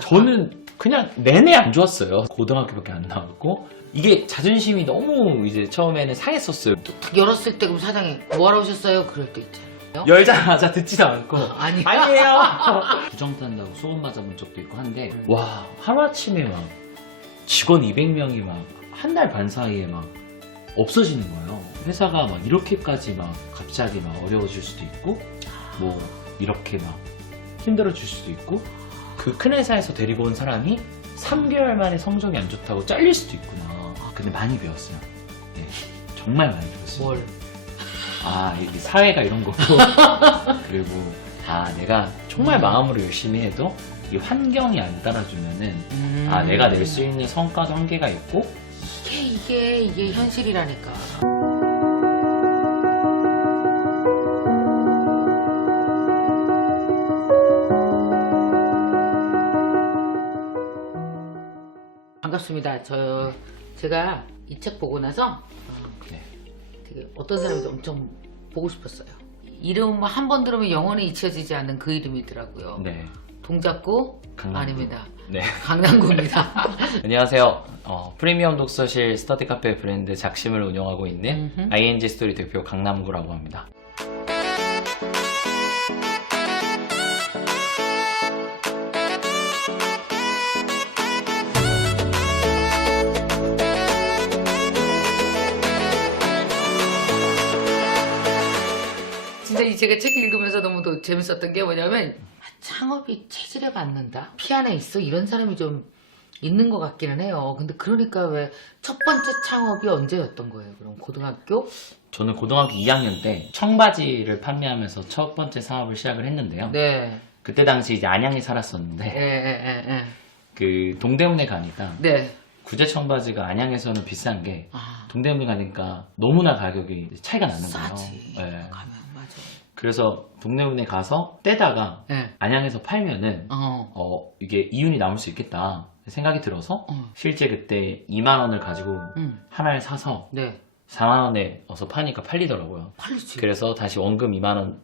저는 그냥 내내 안 좋았어요. 고등학교밖에 안 나왔고 이게 자존심이 너무 이제 처음에는 상했었어요. 딱 열었을 때 그럼 사장이 뭐하러 오셨어요? 그럴 때 있잖아요. 열자마자 듣지도 않고 아니. 아니에요. 부정탄다고 소금 맞아본 적도 있고 한데 와 하루아침에 막 직원 200명이 막 한 달 반 사이에 막 없어지는 거예요. 회사가 막 이렇게까지 막 갑자기 막 어려워질 수도 있고 뭐 이렇게 막 힘들어질 수도 있고 그 큰 회사에서 데리고 온 사람이 3개월 만에 성적이 안 좋다고 잘릴 수도 있구나. 근데 많이 배웠어요. 네, 정말 많이 배웠어요. 뭘? 아, 이게 사회가 이런 거고. 그리고, 아, 내가 정말 마음으로 열심히 해도 이 환경이 안 따라주면은, 아, 내가 낼 수 있는 성과도 한계가 있고, 이게 현실이라니까. 반갑습니다. 제가 이 책 보고 나서 네. 되게 어떤 사람인지 엄청 보고 싶었어요. 이름 한 번 들으면 영원히 잊혀지지 않는 그 이름이더라고요. 네. 동작구 강남구. 아닙니다. 네. 강남구입니다. 안녕하세요. 프리미엄 독서실 스터디 카페 브랜드 작심을 운영하고 있는 ING 스토리 대표 강남구라고 합니다. 진짜 제가 책 읽으면서 너무 더 재밌었던 게 뭐냐면 창업이 체질에 맞는다? 피 안에 있어? 이런 사람이 좀 있는 것 같기는 해요. 근데 그러니까 왜 첫 번째 창업이 언제였던 거예요? 그럼 고등학교? 저는 고등학교 2학년 때 청바지를 판매하면서 첫 번째 사업을 시작을 했는데요. 네. 그때 당시 이제 안양에 살았었는데, 예. 그 동대문에 가니까 네. 구제 청바지가 안양에서는 비싼 게 아, 동대문 가니까 너무나 가격이 차이가 나는 거예요. 싸지. 네. 가면 맞아. 그래서 동대문에 가서 떼다가 네. 안양에서 팔면은 이게 이윤이 남을 수 있겠다 생각이 들어서 실제 그때 2만 원을 가지고 하나를 사서 네. 4만 원에 어서 파니까 팔리더라고요. 팔리지. 그래서 다시 원금 2만 원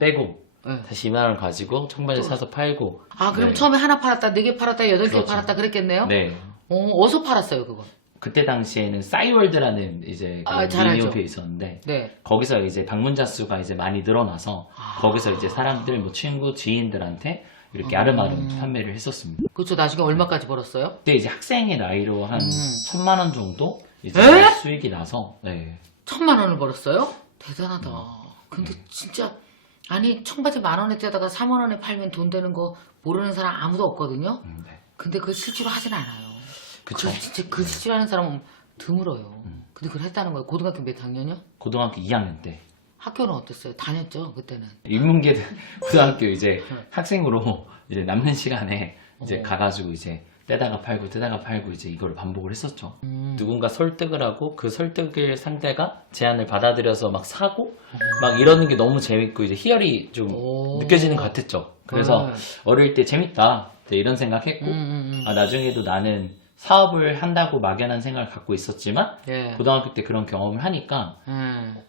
빼고 네. 다시 2만 원 가지고 청바지 사서 팔고. 아, 그럼 네. 처음에 하나 팔았다, 4개 팔았다, 8개 그렇죠. 팔았다 그랬겠네요? 네. 어디서 팔았어요, 그거? 그때 당시에는 싸이월드라는 이제 아, 잘 알죠. 미니홈페이지 있었는데 네. 거기서 이제 방문자 수가 이제 많이 늘어나서 아. 거기서 이제 사람들 뭐 친구 지인들한테 이렇게 아름아름 판매를 했었습니다. 그렇죠. 나중에 얼마까지 벌었어요? 그때 이제 학생의 나이로 한 1,000만 원 정도 이제 에? 수익이 나서 네. 1,000만 원을 벌었어요? 대단하다. 근데 진짜 아니 청바지 10,000원에 떼다가 4만 원에 팔면 돈 되는 거 모르는 사람 아무도 없거든요. 네. 근데 그걸 실제로 하진 않아요. 그쵸. 진짜 그 실제로 하는 사람은 드물어요. 근데 그걸 했다는 거예요. 고등학교 몇 학년이요? 고등학교 2학년 때 학교는 어땠어요? 다녔죠 그때는. 인문계 고등학교 이제 학생으로 이제 남는 시간에 이제 가가지고 이제 떼다가 팔고 이제 이걸 반복을 했었죠. 누군가 설득을 하고 그 설득을 상대가 제안을 받아들여서 막 사고 막 이러는 게 너무 재밌고 이제 희열이 좀 오. 느껴지는 것 같았죠. 그래서 네. 어릴 때 재밌다 이제 이런 생각했고 아, 나중에도 나는 사업을 한다고 막연한 생각을 갖고 있었지만 예. 고등학교 때 그런 경험을 하니까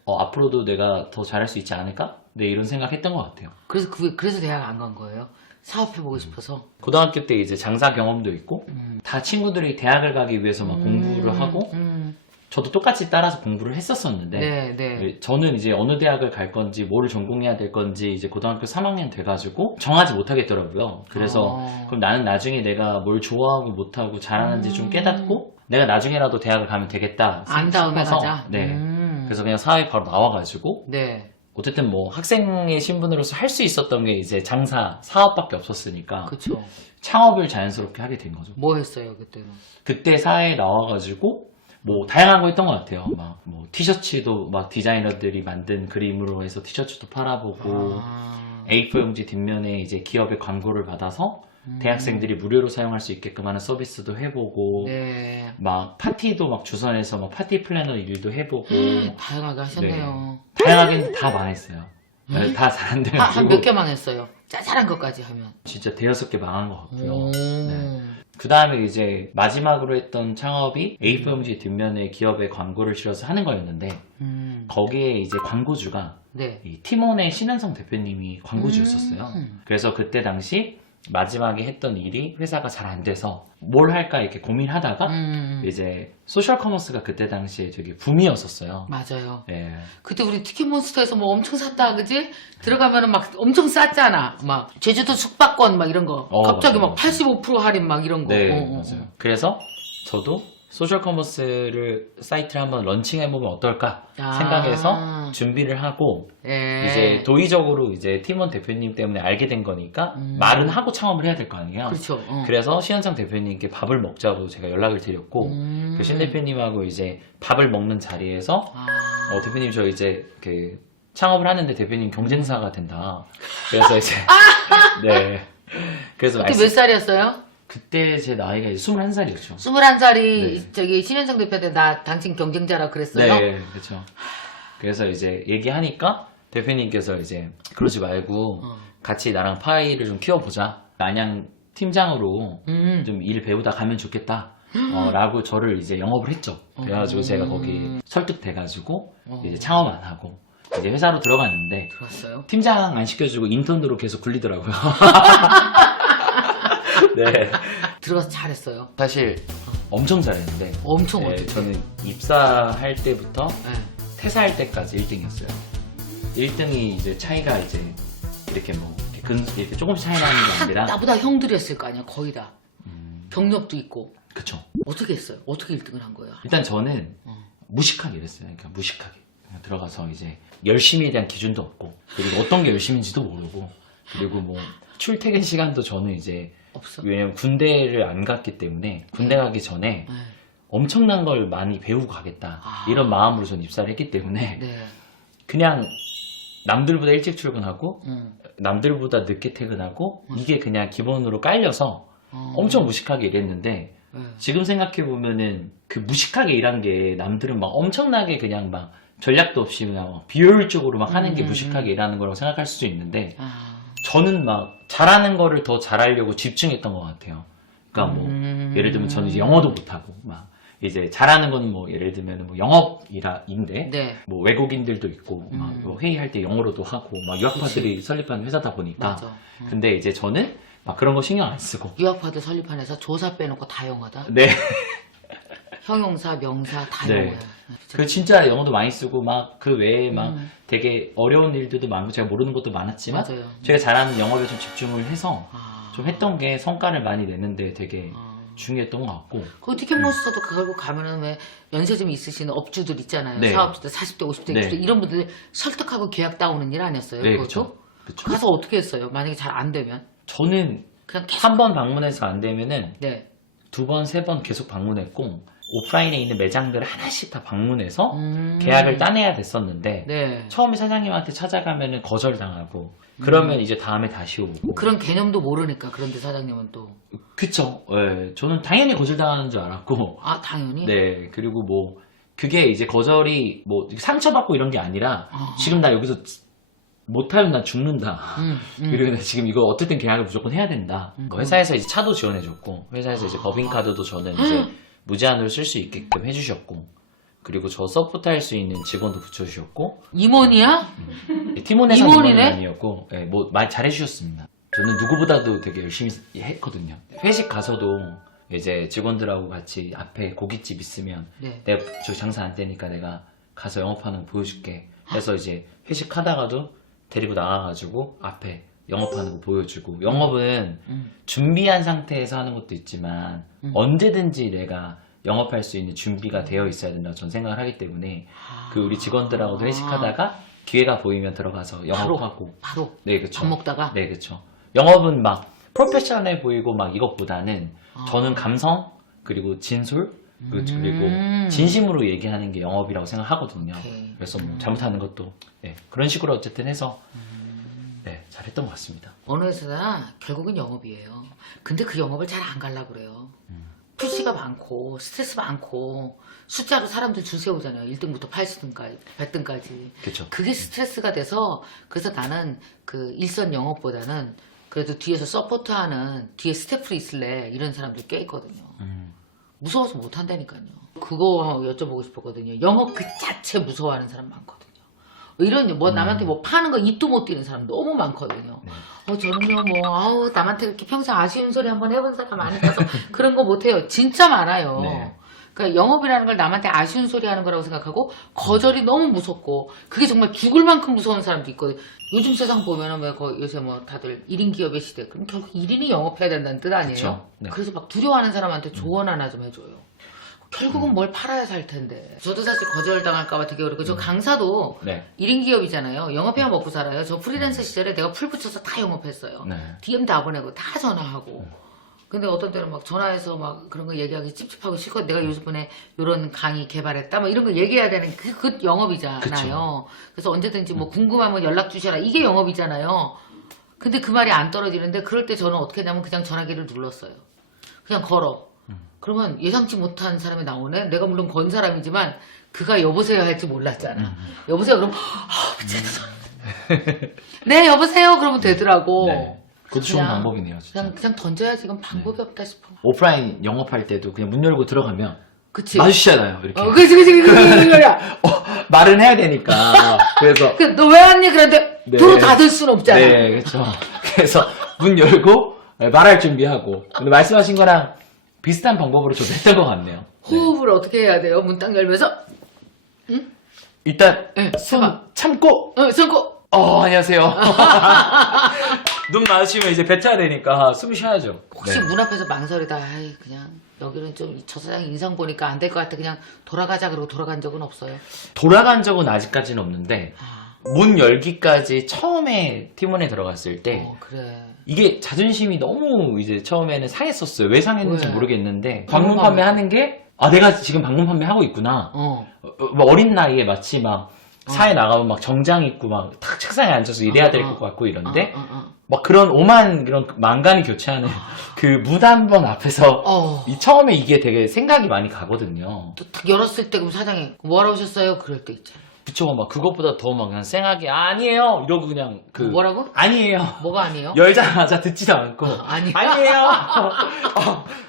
앞으로도 내가 더 잘할 수 있지 않을까? 네, 이런 생각했던 것 같아요. 그래서 대학 안 간 거예요? 사업해보고 싶어서. 고등학교 때 이제 장사 경험도 있고 다 친구들이 대학을 가기 위해서 막 공부를 하고 저도 똑같이 따라서 공부를 했었었는데 네. 저는 이제 어느 대학을 갈 건지 뭘 전공해야 될 건지 이제 고등학교 3학년 돼가지고 정하지 못하겠더라고요. 그래서 그럼 나는 나중에 내가 뭘 좋아하고 못하고 잘하는지 좀 깨닫고 내가 나중에라도 대학을 가면 되겠다 안 다음에 싶어서 가자. 네. 그래서 그냥 사회 바로 나와가지고 네. 어쨌든 뭐 학생의 신분으로서 할 수 있었던 게 이제 장사, 사업밖에 없었으니까 그쵸. 창업을 자연스럽게 하게 된 거죠. 뭐 했어요 그때는? 그때 사회에 나와가지고 뭐 다양한 거 했던 것 같아요. 막 뭐 티셔츠도 막 디자이너들이 만든 그림으로 해서 티셔츠도 팔아보고 A4 용지 뒷면에 이제 기업의 광고를 받아서 대학생들이 무료로 사용할 수 있게끔 하는 서비스도 해보고 네. 막 파티도 막 주선해서 막 파티 플래너 일도 해보고 다양하게 하셨네요. 다양하게 다 망했어요. 네, 다 잘 안 한 돼가지고 몇 개 망했어요. 짜잘한 것까지 하면. 진짜 대여섯 개 망한 것 같고요. 오. 네. 그 다음에 이제 마지막으로 했던 창업이 A4 용지 뒷면에 기업의 광고를 실어서 하는 거였는데 거기에 이제 광고주가 네. 이 티몬의 신은성 대표님이 광고주였었어요. 그래서 그때 당시 마지막에 했던 일이 회사가 잘 안 돼서 뭘 할까 이렇게 고민하다가 이제 소셜 커머스가 그때 당시에 되게 붐이었었어요. 맞아요. 예. 그때 우리 티켓몬스터에서 뭐 엄청 샀다, 그지? 들어가면은 막 엄청 쌌잖아. 막 제주도 숙박권 막 이런 거. 갑자기 맞아요. 막 85% 할인 막 이런 거. 네, 맞아요. 그래서 저도 소셜 커머스를 사이트를 한번 런칭해보면 어떨까 아. 생각해서 준비를 하고 예. 이제 도의적으로 이제 팀원 대표님 때문에 알게 된 거니까 말은 하고 창업을 해야 될 거 아니에요. 그렇죠. 그래서 신현상 대표님께 밥을 먹자고 제가 연락을 드렸고 그 신 대표님하고 이제 밥을 먹는 자리에서 아. 대표님 저 이제 그 창업을 하는데 대표님 경쟁사가 된다. 그래서 이제 네. 그래서 그때 몇 살이었어요? 그때 제 나이가 이제 21살이었죠. 21살이 네. 저기 신현성 대표한테 나 당신 경쟁자라 그랬어요? 네, 그렇죠. 그래서 이제 얘기하니까 대표님께서 이제 그러지 말고 같이 나랑 파이를 좀 키워보자. 마냥 팀장으로 좀 일 배우다 가면 좋겠다. 라고 저를 이제 영업을 했죠. 그래가지고 제가 거기 설득돼가지고 이제 창업 안 하고 이제 회사로 들어갔는데 들었어요? 팀장 안 시켜주고 인턴으로 계속 굴리더라고요. 네. 들어가서 잘했어요. 사실 엄청 잘했는데 엄청 네, 어떻게? 저는 입사할 때부터 네. 퇴사할 때까지 1등이었어요. 1등이 이제 차이가 이제 이렇게 뭐 이렇게 조금씩 차이 나는 게 아니라 나보다 형들이었을 거 아니야, 거의 다. 경력도 있고. 그쵸. 어떻게 했어요? 어떻게 1등을 한 거예요? 일단 저는 무식하게 일했어요. 그러니까 무식하게 그냥 들어가서 이제 열심히에 대한 기준도 없고 그리고 어떤 게 열심인지도 모르고 그리고 뭐 출퇴근 시간도 저는 이제 없어? 왜냐면 군대를 안 갔기 때문에 군대 가기 전에 네. 엄청난 걸 많이 배우고 가겠다 아. 이런 마음으로 전 입사를 했기 때문에 네. 그냥 남들보다 일찍 출근하고 응. 남들보다 늦게 퇴근하고 이게 그냥 기본으로 깔려서 엄청 무식하게 일했는데 네. 지금 생각해 보면은 그 무식하게 일한 게 남들은 막 엄청나게 그냥 막 전략도 없이 그냥 막 비효율적으로 막 하는 게 무식하게 일하는 거라고 생각할 수도 있는데 아. 저는 막 잘하는 거를 더 잘하려고 집중했던 것 같아요. 그러니까 뭐 예를 들면 저는 이제 영어도 못하고 막 이제 잘하는 건 뭐 예를 들면 뭐 영업인데 네. 뭐 외국인들도 있고 막뭐 회의할 때 영어로도 하고 막 유학파들이 설립한 회사다 보니까 맞아. 근데 이제 저는 막 그런 거 신경 안 쓰고 유학파들 설립한 회사 조사 빼놓고 다 영어다. 네. 형용사, 명사 다 네. 영어야. 그 진짜 영어도 많이 쓰고 막 그 외에 막 되게 어려운 일들도 많고 제가 모르는 것도 많았지만 맞아요. 제가 잘하는 영업에 좀 집중을 해서 아. 좀 했던 게 성과를 많이 내는데 되게 중요했던 것 같고 그 티켓몬스터도 결국 가면은 왜 연세 좀 있으신 업주들 있잖아요. 네. 사업주들 40대, 50대, 네. 60대 이런 분들 설득하고 계약 따오는 일 아니었어요? 네, 그것도? 그쵸. 가서 어떻게 했어요? 만약에 잘 안 되면? 저는 그냥 계속. 한 번 방문해서 안 되면은 네. 두 번, 세 번 계속 방문했고 오프라인에 있는 매장들을 하나씩 다 방문해서 계약을 따내야 됐었는데 네. 처음에 사장님한테 찾아가면은 거절당하고 그러면 이제 다음에 다시 오고 그런 개념도 모르니까 그런데 사장님은 또. 그쵸. 예, 저는 당연히 거절당하는 줄 알았고 아, 당연히? 네 그리고 뭐 그게 이제 거절이 뭐 상처받고 이런 게 아니라 지금 나 여기서 못하면 나 죽는다. 그리고 나 지금 이거 어쨌든 계약을 무조건 해야 된다. 회사에서 이제 차도 지원해줬고 회사에서 이제 법인카드도 저는 이제 무제한으로 쓸 수 있게끔 해주셨고 그리고 저 서포트 할 수 있는 직원도 붙여주셨고 임원이야? 팀원에서는 임원이네? 임원은 아니었고 예, 뭐 말 잘해주셨습니다. 저는 누구보다도 되게 열심히 했거든요. 회식 가서도 이제 직원들하고 같이 앞에 고깃집 있으면 네. 내가 저기 장사 안 되니까 내가 가서 영업하는 거 보여줄게 해서 이제 회식하다가도 데리고 나가가지고 앞에 영업하는 거 보여주고 영업은 준비한 상태에서 하는 것도 있지만 언제든지 내가 영업할 수 있는 준비가 되어 있어야 된다고 저는 생각을 하기 때문에 그 우리 직원들하고도 회식하다가 기회가 보이면 들어가서 영업하고 바로 네 그쵸 밥 먹다가? 네 그쵸 영업은 막 프로페셔널해 보이고 막 이것보다는 저는 감성 그리고 진솔 그리고 진심으로 얘기하는 게 영업이라고 생각하거든요. 오케이. 그래서 뭐 잘못하는 것도 네, 그런 식으로 어쨌든 해서 네, 잘했던 것 같습니다. 어느 회사나 결국은 영업이에요. 근데 그 영업을 잘 안 가려고 그래요. 푸시가 많고 스트레스 많고 숫자로 사람들 줄 세우잖아요. 1등부터 80등까지 100등까지. 그쵸. 그게 스트레스가 돼서 그래서 나는 그 일선 영업보다는 그래도 뒤에서 서포트하는 뒤에 스태프로 있을래 이런 사람들 꽤 있거든요. 무서워서 못한다니까요. 그거 여쭤보고 싶었거든요. 영업 그 자체 무서워하는 사람 많거든요. 이런 뭐 남한테 뭐 파는 거 입도 못 띄는 사람 너무 많거든요. 저는요 뭐 아우 남한테 그렇게 평생 아쉬운 소리 한번 해본 사람 아니라서 그런 거 못해요. 진짜 많아요. 네. 그러니까 영업이라는 걸 남한테 아쉬운 소리 하는 거라고 생각하고 거절이 너무 무섭고 그게 정말 죽을 만큼 무서운 사람도 있거든. 요즘 세상 보면은 왜 요새 뭐 다들 1인 기업의 시대. 그럼 결국 1인이 영업해야 된다는 뜻 아니에요? 그쵸. 네. 그래서 막 두려워하는 사람한테 조언 하나 좀 해줘요. 결국은 뭘 팔아야 살 텐데. 저도 사실 거절당할까봐 되게 어렵고, 저 강사도 네. 1인 기업이잖아요. 영업해야 먹고 살아요. 저 프리랜서 시절에 내가 풀 붙여서 다 영업했어요. 네. DM 다 보내고, 다 전화하고. 근데 어떤 때는 막 전화해서 막 그런 거 얘기하기 찝찝하고 싫고, 내가 요즘에 이런 강의 개발했다, 막 이런 거 얘기해야 되는 그 영업이잖아요. 그쵸. 그래서 언제든지 뭐 궁금하면 연락 주셔라. 이게 영업이잖아요. 근데 그 말이 안 떨어지는데, 그럴 때 저는 어떻게 했냐면 그냥 전화기를 눌렀어요. 그냥 걸어. 그러면 예상치 못한 사람이 나오네. 내가 물론 건 사람이지만 그가 여보세요 할지 몰랐잖아. 여보세요 그럼 네 여보세요 그러면 되더라고. 네. 그것도 좋은 그냥- 방법이네요. 진짜. 그냥 던져야지. 이건 방법이 없다 싶어. 오프라인 영업할 때도 그냥 문 열고 들어가면 그치. 마주치잖아요. 이렇게. 그치. 말은 해야 되니까. 그래서 너 왜 왔니? 그런데 네. 도로 닫을 순 없잖아. 네, 그렇죠. 그래서 문 열고 말할 준비하고. 근데 말씀하신 거랑 비슷한 방법으로 저도 했던 것 같네요. 네. 호흡을 어떻게 해야 돼요? 문 딱 열면서 일단 네, 숨 해봐. 참고 참고 안녕하세요. 눈 마주치면 이제 뱉어야 되니까 숨 쉬어야죠. 혹시 네. 문 앞에서 망설이다. 아이 그냥 여기는 좀 저 사장 인상 보니까 안 될 것 같아. 그냥 돌아가자 그러고 돌아간 적은 없어요. 돌아간 적은 아직까지는 없는데 아, 문 열기까지 처음에 팀원에 들어갔을 때 그래. 이게 자존심이 너무 이제 처음에는 상했었어요. 왜 상했는지 왜? 모르겠는데 방문 판매하는 게 내가 지금 방문 판매하고 있구나. 뭐 어린 나이에 마치 막 사회 나가면 막 정장 입고 막 탁 책상에 앉아서 일해야 될 것 같고 이런데 막 그런 오만 이런 만감이 교차하는 그 무단번 앞에서 이 처음에 이게 되게 생각이 많이 가거든요. 또 딱 열었을 때 그럼 사장이 뭐하러 오셨어요? 그럴 때 있잖아. 그쵸, 막 그것보다 더 막 그냥 쌩하게 아니에요 이러고 그냥 뭐라고? 아니에요. 뭐가 아니에요? 열자마자 듣지도 않고 아니에요. 아니에요.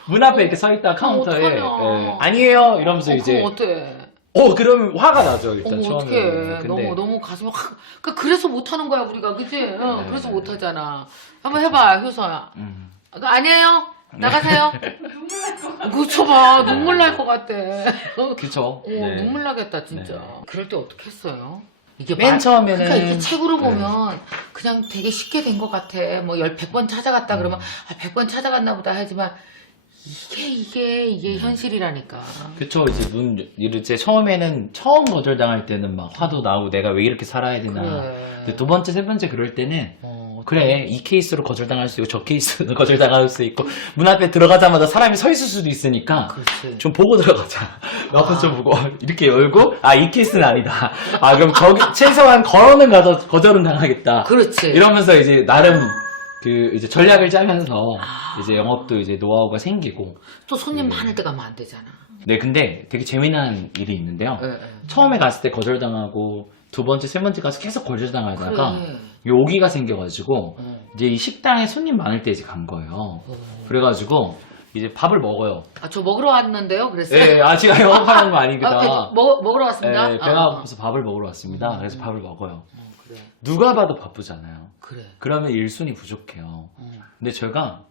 문 앞에 이렇게 서 있다 카운터에 어떡하냐. 아니에요 이러면서 이제 그럼 어떡해. 그러면 화가 나죠 일단 어머 처음에. 어떡해. 근데 너무 가슴이 확. 그래서 못하는 거야 우리가. 그치? 그래서 네. 못하잖아. 한번 해봐 효서야. 아니에요. 나가세요. 그쵸 봐. 눈물 날 것 같아. 그쵸. 네. 눈물 나겠다 진짜. 네. 그럴 때 어떻게 했어요? 이게 맨 처음에는 그러니까 이게 책으로 보면 그냥 되게 쉽게 된 것 같아. 뭐 100번 찾아갔다 그러면 100번 찾아갔나 보다 하지만 이게 현실이라니까. 그쵸. 이제 처음에는 처음 거절당할 때는 막 화도 나고 내가 왜 이렇게 살아야 되나. 그래. 근데 두 번째 세 번째 그럴 때는 그래 이 케이스로 거절당할 수 있고 저 케이스로 거절당할 수 있고 문 앞에 들어가자마자 사람이 서 있을 수도 있으니까 그렇지. 좀 보고 들어가자. 옆에서 좀 보고 이렇게 열고 이 케이스는 아니다. 그럼 저기 최소한 걸어는 가서 거절은 당하겠다. 그렇지. 이러면서 이제 나름 이제 전략을 짜면서 이제 영업도 이제 노하우가 생기고. 또 손님 많을 때 가면 안 되잖아. 네, 근데 되게 재미난 일이 있는데요. 예. 처음에 갔을 때 거절당하고 두 번째, 세 번째 가서 계속 거절당하다가 그래. 오기가 생겨가지고 이제 이 식당에 손님 많을 때 이제 간 거예요. 그래가지고 이제 밥을 먹어요. 저 먹으러 왔는데요. 그랬어요. 네, 제가 영업하는 거 아니거든. 먹으러 왔습니다. 네, 배가 고파서 밥을 먹으러 왔습니다. 그래서 밥을 먹어요. 그래. 누가 봐도 바쁘잖아요. 그래. 그러면 일순위 부족해요. 근데 제가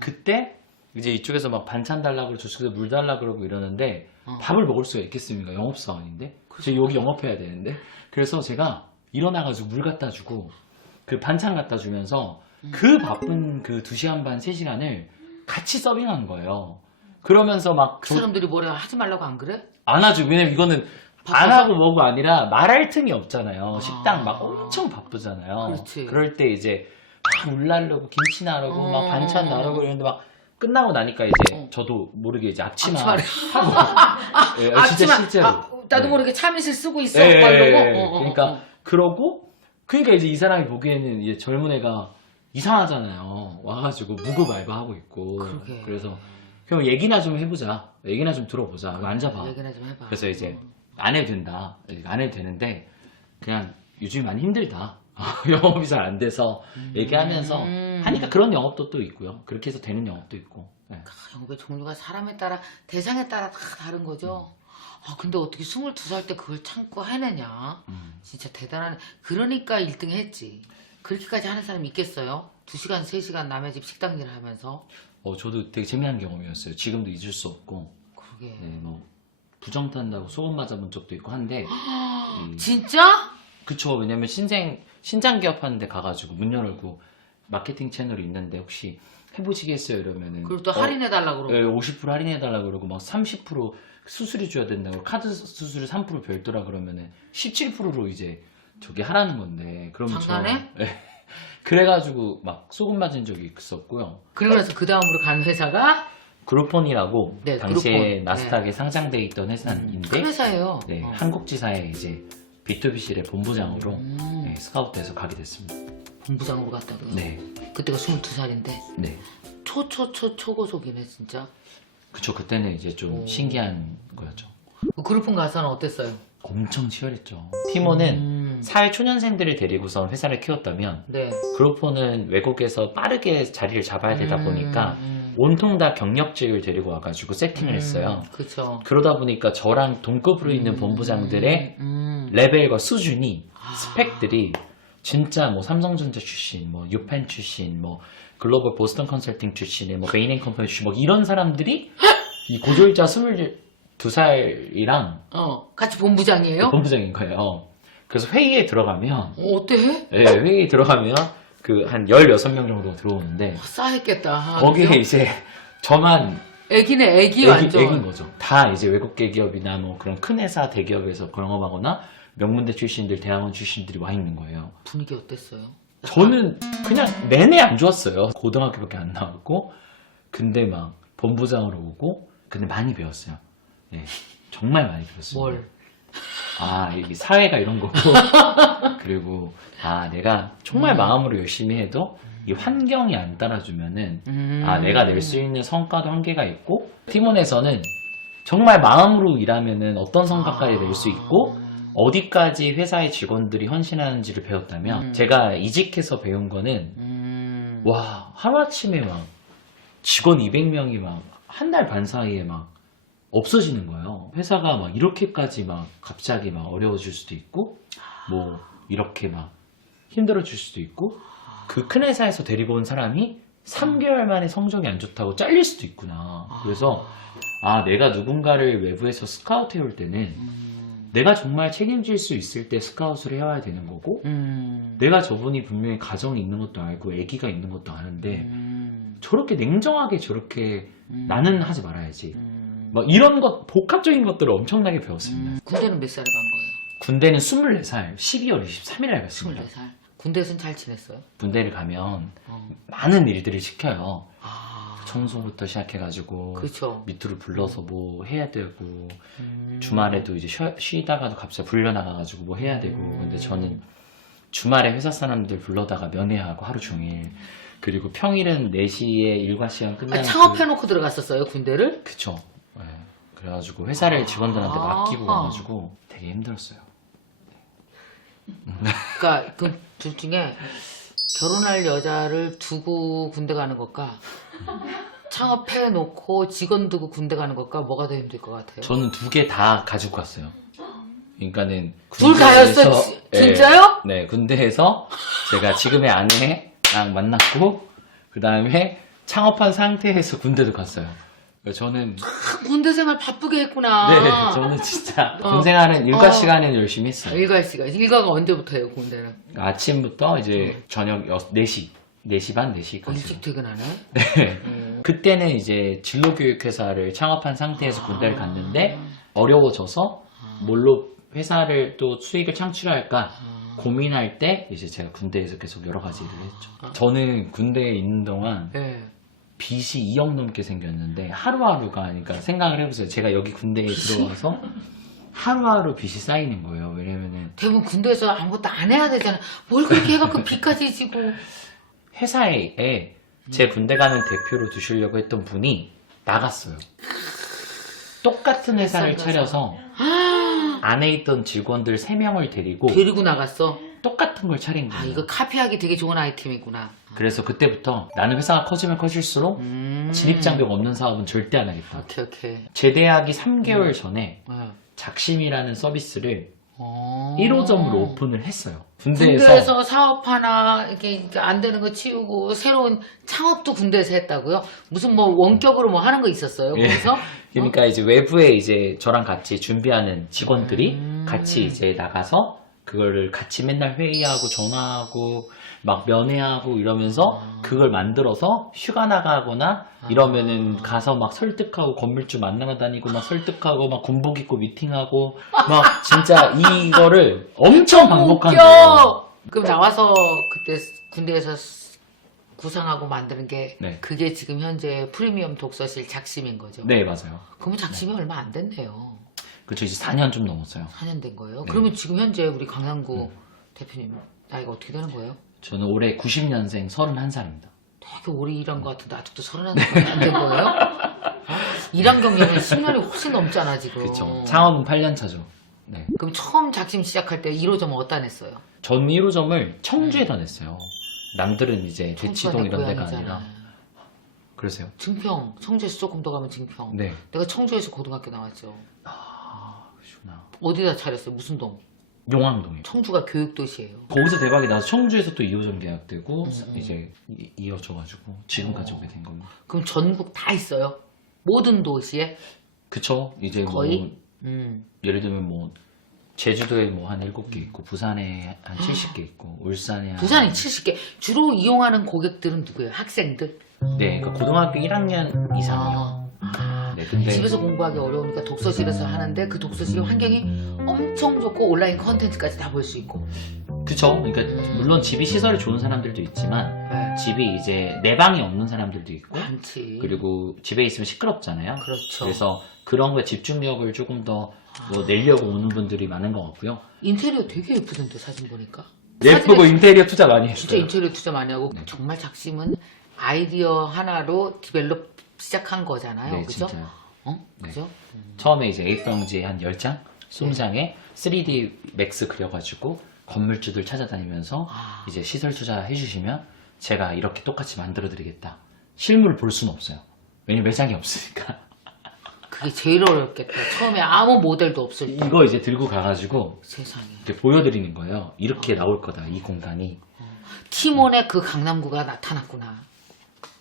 그때 이제 이쪽에서 막 반찬 달라고 그러고 저쪽에서 물 달라고 그러고 이러는데 밥을 먹을 수가 있겠습니까? 영업사원인데? 제가 여기 영업해야 되는데? 그래서 제가 일어나가지고 물 갖다 주고 그 반찬 갖다 주면서 그 바쁜 그 2시간 반, 3시간을 같이 서빙한 거예요. 그러면서 막 그 사람들이 뭐라 하지 말라고 안 그래? 안 하죠. 왜냐면 이거는 안 바빠서? 하고 뭐고 아니라 말할 틈이 없잖아요. 식당 막 엄청 바쁘잖아요. 그렇지. 그럴 때 이제 막 물 나르고 김치 나르고 막 반찬 나르고 이러는데 막 끝나고 나니까 이제 저도 모르게 이제 앞치마 앞치마를. 하고 진짜 앞치마. 실제로 나도 네. 모르게 참이슬 쓰고 있어. 예, 막 예, 이러고. 예. 그러니까 그러니까 이제 이 사람이 보기에는 이제 젊은 애가 이상하잖아요. 와가지고 무급알바하고 있고. 그러게. 그래서 그럼 얘기나 좀 해보자. 얘기나 좀 들어보자. 앉아봐. 얘기나 좀 해봐. 그래서 이제 안 해도 된다. 안 해도 되는데 그냥 요즘이 많이 힘들다. 영업이 잘 안 돼서 얘기하면서 하니까 그런 영업도 또 있고요. 그렇게 해서 되는 영업도 있고. 영업의 종류가 사람에 따라, 대상에 따라 다 다른 거죠. 아, 근데 어떻게 22살 때 그걸 참고 해내냐? 진짜 대단하네. 그러니까 1등 했지. 그렇게까지 하는 사람이 있겠어요? 2시간, 3시간 남의 집 식당 일을 하면서. 저도 되게 재미난 경험이었어요. 지금도 잊을 수 없고. 그러게. 네, 뭐 부정 탄다고 소금 맞아본 적도 있고 한데. 진짜? 그쵸. 왜냐면 신장 기업 하는데 가가지고 문 열고 마케팅 채널이 있는데 혹시 해보시겠어요? 이러면은. 그리고 또 할인해달라고 그러고. 네, 50% 할인해달라고 그러고 막 30% 수수료 줘야 된다고 카드 수수료 3% 별도라 그러면은 17%로 이제 저기 하라는 건데. 그러면 장난해? 네. 그래가지고 막 소금 맞은 적이 있었고요. 그러면서 그 다음으로 간 회사가 그룹폰이라고 네, 당시에 그룹폰. 나스닥에 상장돼 있던 회사인데 큰 회사예요. 네, 어. 한국지사에 이제 B2B실의 본부장으로 음. 네, 스카우트해서 가게 됐습니다. 본부장으로 갔다고요? 네, 그때가 22살인데 네. 초고속이네 진짜. 그쵸. 그때는 이제 좀 오. 신기한 거였죠. 그 그룹폰 가서는 어땠어요? 엄청 치열했죠. 티모는 사회 초년생들을 데리고서 회사를 키웠다면 네. 그룹폰은 외국에서 빠르게 자리를 잡아야 되다 보니까 온통 다 경력직을 데리고 와가지고 세팅을 했어요. 그쵸. 그러다 보니까 저랑 동급으로 있는 본부장들의 레벨과 수준이 스펙들이 진짜 뭐 삼성전자 출신, 뭐 유펜 출신, 뭐 글로벌 보스턴 컨설팅 출신의 뭐 베인앤컴퍼니 출신 뭐 이런 사람들이 이 고졸자 22살이랑 같이 본부장이에요? 본부장인 거예요. 그래서 회의에 들어가면 어때? 네, 회의에 들어가면 그 한 16명 정도 들어오는데 싸했겠다. 거기에 이제 저만 애기네, 애기 완전. 애기인 거죠. 다 이제 외국 대기업이나 뭐 그런 큰 회사 대기업에서 경험하거나 명문대 출신들, 대학원 출신들이 와 있는 거예요. 분위기 어땠어요? 저는 그냥 내내 안 좋았어요. 고등학교밖에 안 나왔고, 근데 막 본부장으로 오고, 근데 많이 배웠어요. 네, 정말 많이 배웠어요. 뭘? 아, 이 사회가 이런 거고, 그리고 내가 정말 마음으로 열심히 해도 이 환경이 안 따라주면은 내가 낼 수 있는 성과도 한계가 있고, 팀원에서는 정말 마음으로 일하면은 어떤 성과까지 낼 수 있고, 어디까지 회사의 직원들이 헌신하는지를 배웠다면 제가 이직해서 배운 거는 와, 하루아침에 막 직원 200명이 막 한 달 반 사이에 막 없어지는 거예요. 회사가 막 이렇게까지 막 갑자기 막 어려워질 수도 있고 뭐 이렇게 막 힘들어질 수도 있고 그 큰 회사에서 데리고 온 사람이 3개월 만에 성적이 안 좋다고 잘릴 수도 있구나. 그래서 내가 누군가를 외부에서 스카우트 해올 때는 내가 정말 책임질 수 있을 때 스카웃을 해와야 되는 거고 내가 저분이 분명히 가정이 있는 것도 알고 아기가 있는 것도 아는데 저렇게 냉정하게 저렇게 나는 하지 말아야지 막 이런 것 복합적인 것들을 엄청나게 배웠습니다. 군대는 몇 살에 간 거예요? 군대는 24살 12월 23일에 갔습니다. 24살. 군대에서는 잘 지냈어요? 군대를 가면 많은 일들을 시켜요. 아, 청소부터 시작해가지고 그쵸. 밑으로 불러서 뭐 해야 되고 주말에도 이제 쉬다가도 갑자기 불려나가가지고 뭐 해야 되고 근데 저는 주말에 회사 사람들 불러다가 면회하고 하루 종일 그리고 평일은 4시에 일과 시간 끝나면 창업해놓고 들어갔었어요 군대를? 그쵸. 네. 그래가지고 회사를 직원들한테 맡기고 가가지고 되게 힘들었어요. 그러니까 그 둘 중에 결혼할 여자를 두고 군대 가는 것과 창업해놓고 직원 두고 군대 가는 것과 뭐가 더 힘들 것 같아요? 저는 2개 다 가지고 갔어요. 그러니까는 둘 다였어? 진짜요? 네, 군대에서 제가 지금의 아내랑 만났고 그 다음에 창업한 상태에서 군대도 갔어요. 저는 군대 생활 바쁘게 했구나. 네, 저는 진짜 군 생활은 일과 시간에는 열심히 했어요. 일과가 언제부터예요 군대는? 아침부터 이제 저녁 4시 반 4시까지. 일찍 퇴근하네? 네. 그때는 이제 진로교육회사를 창업한 상태에서 군대를 갔는데 어려워져서 뭘로 회사를 또 수익을 창출할까 고민할 때 이제 제가 군대에서 계속 여러 가지 일을 했죠. 저는 군대에 있는 동안 네. 빚이 2억 넘게 생겼는데 하루하루가 그러니까 생각을 해보세요. 제가 여기 군대에 들어와서 하루하루 빚이 쌓이는 거예요. 왜냐면은 대부분 군대에서 아무것도 안 해야 되잖아. 뭘 그렇게 해갖고 빚까지 지고. 회사에 제 군대 가는 대표로 두시려고 했던 분이 나갔어요. 똑같은 회사를 차려서 안에 있던 직원들 3명을 데리고 나갔어. 똑같은 걸 차린 거예요. 아, 이거 카피하기 되게 좋은 아이템이구나. 그래서 그때부터 나는 회사가 커지면 커질수록 진입장벽 없는 사업은 절대 안 하겠다. 오케이, 오케이. 제대하기 3개월 전에 네. 작심이라는 서비스를 어. 1호점으로 오픈을 했어요. 군대에서 사업 하나 이렇게 안 되는 거 치우고 새로운 창업도 군대에서 했다고요? 무슨 뭐 원격으로 뭐 하는 거 있었어요? 예. 그래서 그러니까 이제 외부에 이제 저랑 같이 준비하는 직원들이 같이 이제 나가서 그거를 같이 맨날 회의하고 전화하고 막 면회하고 이러면서 그걸 만들어서 휴가 나가거나 이러면은 가서 막 설득하고 건물주 만나러 다니고 막 설득하고 막 군복 입고 미팅하고 막 진짜 이거를 엄청 반복한 거예요. 그럼 나와서 그때 군대에서 구상하고 만드는 게 네. 그게 지금 현재 프리미엄 독서실 작심인 거죠? 네, 맞아요. 그러면 작심이 얼마 안 됐네요. 그렇죠. 이제 4년 좀 넘었어요. 4년 된 거예요? 네. 그러면 지금 현재 우리 강남구 대표님 나이가 어떻게 되는 거예요? 저는 올해 90년생 31살입니다. 되게 오래 일한 것 같은데 아직도 31살이 안 된 거예요? 어? 일한 경력은 10년이 훨씬 넘잖아 지금. 그렇죠. 창업은 8년 차죠. 네. 그럼 처음 작심 시작할 때 1호점 어디다 냈어요? 전 1호점을 청주에다 냈어요. 남들은 이제 대치동 청주가 내 이런 데가 고향이잖아. 아니라. 그러세요? 증평, 청주에서 조금 더 가면 증평. 네. 내가 청주에서 고등학교 나왔죠. 아, 그러시구나. 어디다 차렸어요? 무슨 동? 용왕동이요. 청주가 교육도시예요. 거기서 대박이 나서 청주에서 또 2호점 계약되고 이제 이어져가지고 지금까지 오게 된 겁니다. 그럼 전국 다 있어요? 모든 도시에? 그쵸? 이제 거의? 뭐 음. 예를 들면 뭐 제주도에 뭐 한 7개 있고 부산에 한 70개 있고 울산에 한 부산이 70개. 주로 이용하는 고객들은 누구예요? 학생들? 네, 그러니까 고등학교 1학년 이상이요. 네, 근데 집에서 공부하기 어려우니까 독서실에서 하는데 그 독서실 환경이 엄청 좋고 온라인 컨텐츠까지 다 볼 수 있고. 그쵸? 그러니까 물론 집이 시설이 좋은 사람들도 있지만 네. 집이 이제 내 방이 없는 사람들도 있고 많지. 그리고 집에 있으면 시끄럽잖아요. 그렇죠. 그래서 그런 거에 집중력을 조금 더 뭐 내려고 오는 분들이 많은 것 같고요. 인테리어 되게 예쁘던데 사진 보니까. 예쁘고 사진에 인테리어 투자 많이 했어요. 진짜 인테리어 투자 많이 하고 네. 정말 작심은 아이디어 하나로 디벨롭 시작한 거잖아요. 네, 그죠? 진짜요. 어? 네. 그죠? 처음에 이제 A4용지에 한 10장, 20장에 3D 맥스 그려가지고 건물주들 찾아다니면서 아. 이제 시설 투자 해주시면 제가 이렇게 똑같이 만들어 드리겠다. 실물을 볼 수는 없어요. 왜냐면 매장이 없으니까. 그게 제일 어렵겠다. 처음에 아무 모델도 없을 때. 이거 이제 들고 가가지고 세상에. 이렇게 보여드리는 거예요. 이렇게 나올 거다, 이 공간이. 팀원의 그 강남구가 나타났구나.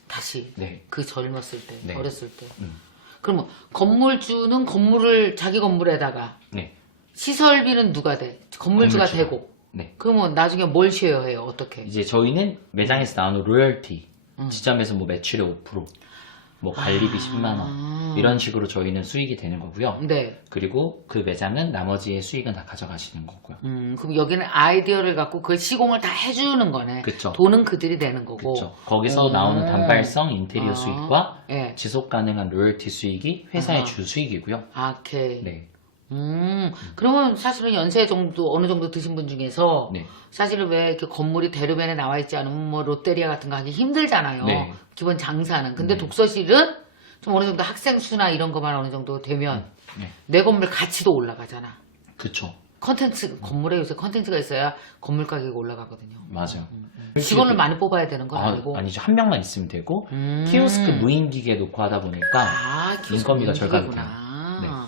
다시. 네. 그 젊었을 때, 네. 어렸을 때. 음. 그러면 건물주는 건물을 자기 건물에다가 네. 시설비는 누가 돼? 건물주가 건물주가. 되고. 네. 그러면 나중에 뭘 쉐어해요? 어떻게? 이제 저희는 매장에서 나오는 로열티, 지점에서 뭐 매출의 5%, 뭐 관리비 10만 원 이런 식으로 저희는 수익이 되는 거고요. 네. 그리고 그 매장은 나머지의 수익은 다 가져가시는 거고요. 그럼 여기는 아이디어를 갖고 그 시공을 다 해주는 거네. 그쵸. 돈은 그들이 내는 거고. 그렇죠. 거기서 나오는 단발성 인테리어 아. 수익과 예. 지속 가능한 로열티 수익이 회사의 아하. 주 수익이고요. 아, 오케이. 네. 그러면 사실은 연세 정도, 어느 정도 드신 분 중에서 네. 사실은 왜 이렇게 건물이 대로변에 나와 있지 않으면 뭐 롯데리아 같은 거 하기 힘들잖아요. 네. 기본 장사는. 근데 네. 독서실은 좀 어느 정도 학생 수나 이런 것만 어느 정도 되면 네. 내 건물 가치도 올라가잖아. 그쵸. 컨텐츠, 건물에 요새 컨텐츠가 있어야 건물 가격이 올라가거든요. 맞아요. 직원을 많이 뽑아야 되는 건 아니고. 아니죠. 한 명만 있으면 되고 음. 키오스크 무인기계 놓고 하다 보니까 아, 인건비가 절감이 무인기계구나. 돼요.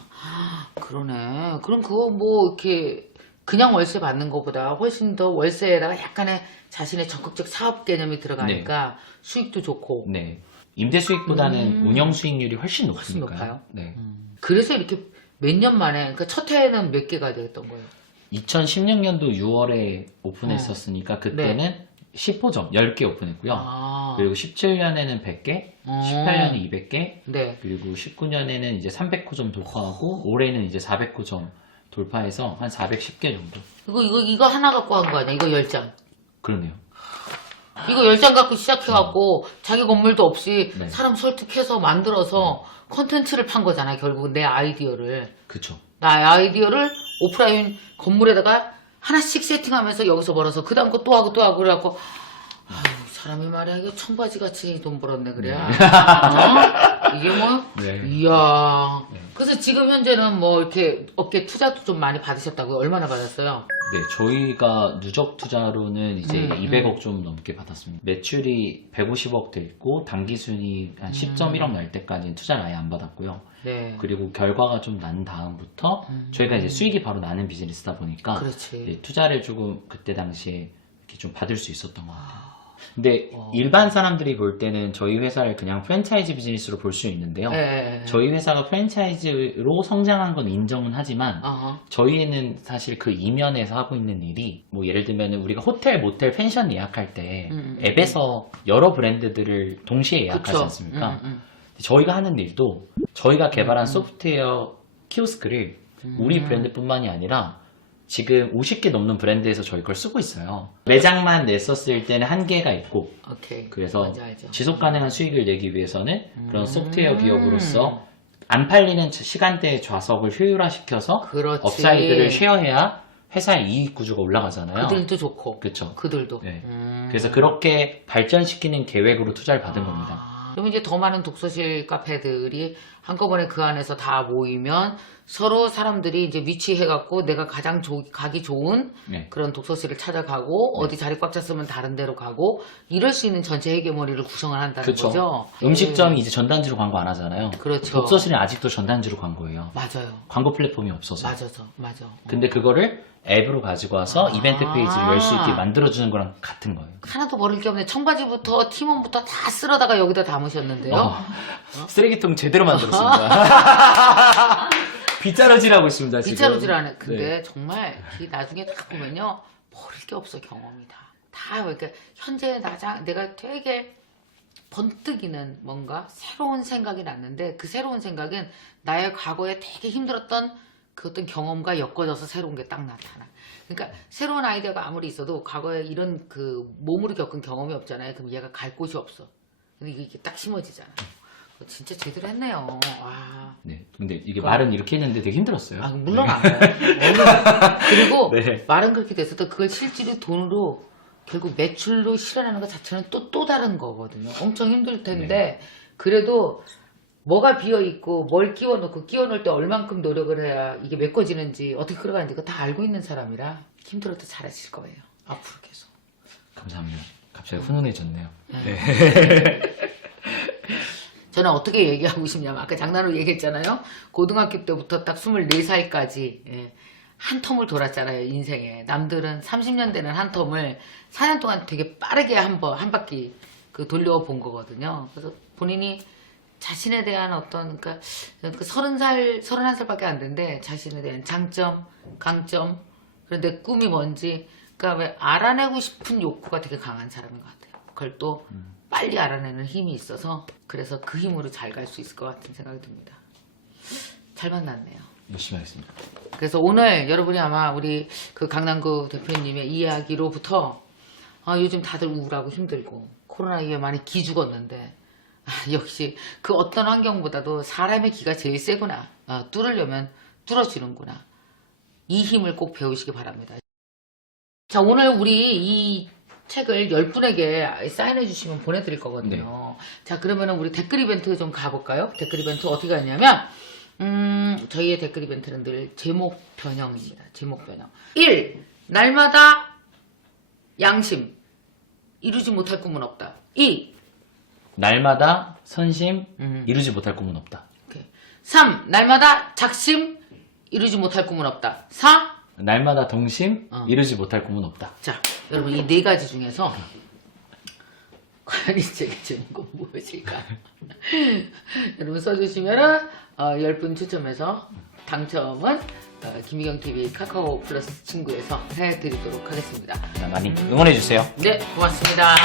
그러네. 그럼 그거 뭐 이렇게 그냥 월세 받는 것보다 훨씬 더 월세에다가 약간의 자신의 적극적 사업 개념이 들어가니까 수익도 좋고. 네. 임대 수익보다는 운영 수익률이 훨씬 훨씬 높으니까요. 높아요? 네. 그래서 이렇게 몇 년 만에, 그러니까 첫 해에는 몇 개가 됐던 거예요? 2016년도 6월에 오픈했었으니까 그때는 10호점 10개 오픈했고요. 아. 그리고 17년에는 100개, 18년에 200개, 네. 그리고 19년에는 이제 300호점 돌파하고 올해는 이제 400호점 돌파해서 한 410개 정도. 이거 하나 갖고 한 거 아니야? 이거 10장. 그러네요. 이거 10장 갖고 시작해갖고 자기 건물도 없이 네. 사람 설득해서 만들어서 컨텐츠를 판 거잖아. 결국은 내 아이디어를. 그쵸. 나의 아이디어를 오프라인 건물에다가 하나씩 세팅하면서 여기서 벌어서 그 다음 거 또 하고 또 하고 그래갖고 아유, 사람이 말이야 이거 청바지 같이 돈 벌었네 그래. 어? 이게 뭐 네. 이야. 네. 그래서 지금 현재는 뭐 이렇게 업계 투자도 좀 많이 받으셨다고요? 얼마나 받았어요? 네, 저희가 누적 투자로는 이제 200억 좀 넘게 받았습니다. 매출이 150억 돼 있고 단기 순이 한 10.1억 날 때까지는 투자를 아예 안 받았고요. 네. 그리고 결과가 좀 난 다음부터 저희가 이제 수익이 바로 나는 비즈니스다 보니까 그렇지. 네, 투자를 조금 그때 당시에 이렇게 좀 받을 수 있었던 것 같아요. 근데 일반 사람들이 볼 때는 저희 회사를 그냥 프랜차이즈 비즈니스로 볼 수 있는데요. 네. 저희 회사가 프랜차이즈로 성장한 건 인정은 하지만 어허. 저희는 사실 그 이면에서 하고 있는 일이 뭐 예를 들면 우리가 호텔, 모텔, 펜션 예약할 때 앱에서 여러 브랜드들을 동시에 예약하지 그쵸. 않습니까? 저희가 하는 일도 저희가 개발한 소프트웨어 키오스크를 우리 브랜드뿐만이 아니라 지금 50개 넘는 브랜드에서 저희 걸 쓰고 있어요. 매장만 냈었을 때는 한계가 있고 오케이. 그래서 뭔지 알죠. 지속 가능한 수익을 내기 위해서는 그런 소프트웨어 기업으로서 안 팔리는 시간대의 좌석을 효율화시켜서 그렇지. 업사이드를 쉐어해야 회사의 이익 구조가 올라가잖아요. 그들도 좋고. 그렇죠. 그들도. 네. 그래서 그렇게 발전시키는 계획으로 투자를 받은 겁니다. 그럼 이제 더 많은 독서실 카페들이 한꺼번에 그 안에서 다 모이면 서로 사람들이 이제 위치해갖고 내가 가장 가기 좋은 네. 그런 독서실을 찾아가고 어디 자리 꽉 찼으면 다른 데로 가고 이럴 수 있는 전체 헤게모니를 구성을 한다는 그렇죠. 거죠. 음식점이 이제 전단지로 광고 안 하잖아요. 그렇죠. 독서실은 아직도 전단지로 광고예요. 맞아요. 광고 플랫폼이 없어서. 맞아. 근데 그거를 앱으로 가지고 와서 이벤트 페이지를 열 수 있게 만들어주는 거랑 같은 거예요. 하나도 버릴 게 없네. 청바지부터 팀원부터 다 쓸어다가 여기다 담으셨는데요. 쓰레기통 제대로 만들었습니다. 빗자루질하고 있습니다, 지금. 빗자루질하네. 근데 네. 정말 이 나중에 딱 보면요. 버릴 게 없어, 경험이 다. 다 이렇게 현재 내가 되게 번뜩이는 뭔가 새로운 생각이 났는데 그 새로운 생각은 나의 과거에 되게 힘들었던 그 어떤 경험과 엮어져서 새로운 게 딱 나타나. 그러니까 새로운 아이디어가 아무리 있어도 과거에 이런 그 몸으로 겪은 경험이 없잖아요. 그럼 얘가 갈 곳이 없어. 근데 이게 딱 심어지잖아. 진짜 제대로 했네요. 와. 네. 근데 이게 말은 이렇게 했는데 되게 힘들었어요. 물론 알아요. 그리고 네. 말은 그렇게 됐어도 그걸 실제로 돈으로 결국 매출로 실현하는 것 자체는 또 다른 거거든요. 엄청 힘들 텐데 그래도 뭐가 비어있고 뭘 끼워넣고 끼워넣을 때 얼만큼 노력을 해야 이게 메꿔지는지 어떻게 끌어가는지 그거 다 알고 있는 사람이라 힘들어도 잘하실 거예요. 앞으로 계속. 감사합니다. 갑자기 훈훈해졌네요. 네. 저는 어떻게 얘기하고 싶냐면 아까 장난으로 얘기했잖아요. 고등학교 때부터 딱 24살까지 한 텀을 돌았잖아요. 인생에. 남들은 30년 되는 한 텀을 4년 동안 되게 빠르게 한 바퀴 그 돌려본 거거든요. 그래서 본인이 자신에 대한 어떤 그 31살밖에 안 됐는데 자신에 대한 장점, 강점, 그런데 꿈이 뭔지 그러니까 왜 알아내고 싶은 욕구가 되게 강한 사람인 것 같아요. 그걸 또 빨리 알아내는 힘이 있어서 그래서 그 힘으로 잘 갈 수 있을 것 같은 생각이 듭니다. 잘 만났네요. 열심히 하겠습니다. 그래서 오늘 여러분이 아마 우리 그 강남구 대표님의 이야기로부터 요즘 다들 우울하고 힘들고 코로나19에 많이 기죽었는데 역시 그 어떤 환경보다도 사람의 기가 제일 세구나. 뚫으려면 뚫어지는구나. 이 힘을 꼭 배우시기 바랍니다. 자, 오늘 우리 이 책을 10분에게 사인해 주시면 보내드릴 거거든요. 자, 그러면은 우리 댓글 이벤트 좀 가볼까요? 댓글 이벤트 어떻게 하냐면 저희의 댓글 이벤트는 늘 제목 변형입니다. 제목 변형. 1. 날마다 양심. 이루지 못할 꿈은 없다. 2. 날마다 선심, 이루지 못할 꿈은 없다. 오케이. 3. 날마다 작심. 이루지 못할 꿈은 없다. 4. 날마다 동심, 이루지 못할 꿈은 없다. 자, 여러분 이 4가지 중에서 과연 이 책의 제목은 무엇일까? 여러분 써주시면은 10분 추첨해서 당첨은 김희경TV 카카오 플러스 친구에서 해드리도록 하겠습니다. 많이 응원해주세요. 네, 고맙습니다.